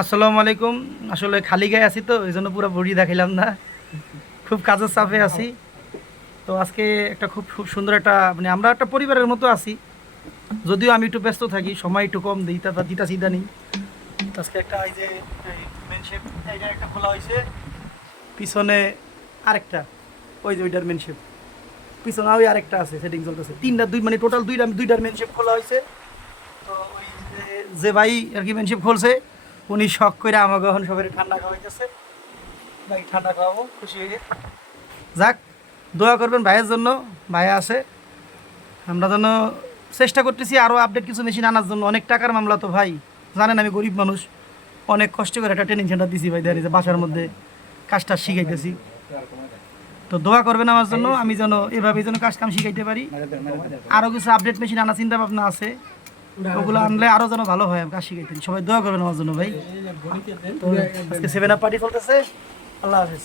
আসসালামু আলাইকুম। আসলে খালি গায়ে আছি তো, এই জন্য পুরো বডি দেখাইলাম না। খুব কাজের চাপে আছি। তো আজকে একটা খুব খুব সুন্দর একটা মানে আমরা একটা পরিবারের মতো আছি। যদিও আমি একটু ব্যস্ত থাকি, সময় একটু কম দিই, তারপর দিতা সিধা নেই আজকে একটা এই যে মেন শেপ এইটা একটা খোলা হয়েছে পিছনে আরেকটা, ওই যে ওইটার মেন শেপ পিছনে ওই আরেকটা আছে সেটিং চলতেছে। তিনটা, দুই মানে টোটাল দুইটা, দুইটার মেন শেপ খোলা হয়েছে তো ওই যে ভাই আর কি মেনশিপ খুলছে। উনি শখ করে আমাকে এখন সবাই ঠান্ডা খাওয়াইতেছে। ভাই, ঠান্ডা খাওয়াবো, খুশি হয়ে যাক, দোয়া করবেন ভাইয়ের জন্য ভাইয়া আছে। আমরা যেন চেষ্টা করতেছি আরও আপডেট কিছু মেশিন আনার জন্য। অনেক টাকার মামলা তো ভাই। জানেন আমি গরিব মানুষ। অনেক কষ্ট করে একটা ট্রেনিং সেন্টার দিছি ভাই দাঁড়িয়ে বাসার মধ্যে কাজটা শিখাইতেছি। তো দোয়া করবেন আমার জন্য, আমি যেন এভাবে যেন কাজ কাম শিখাইতে পারি। আরও কিছু আপডেট মেশিন আনার চিন্তা ভাবনা আছে। ওগুলো আনলে আরও যেন ভালো হয় আমি কাজ শিখাইতেন সবাই দোয়া করবেন আমার জন্য ভাই। তো আজকে সেভেন আপ পার্টি চলতেছে। আল্লাহ হাফিজ।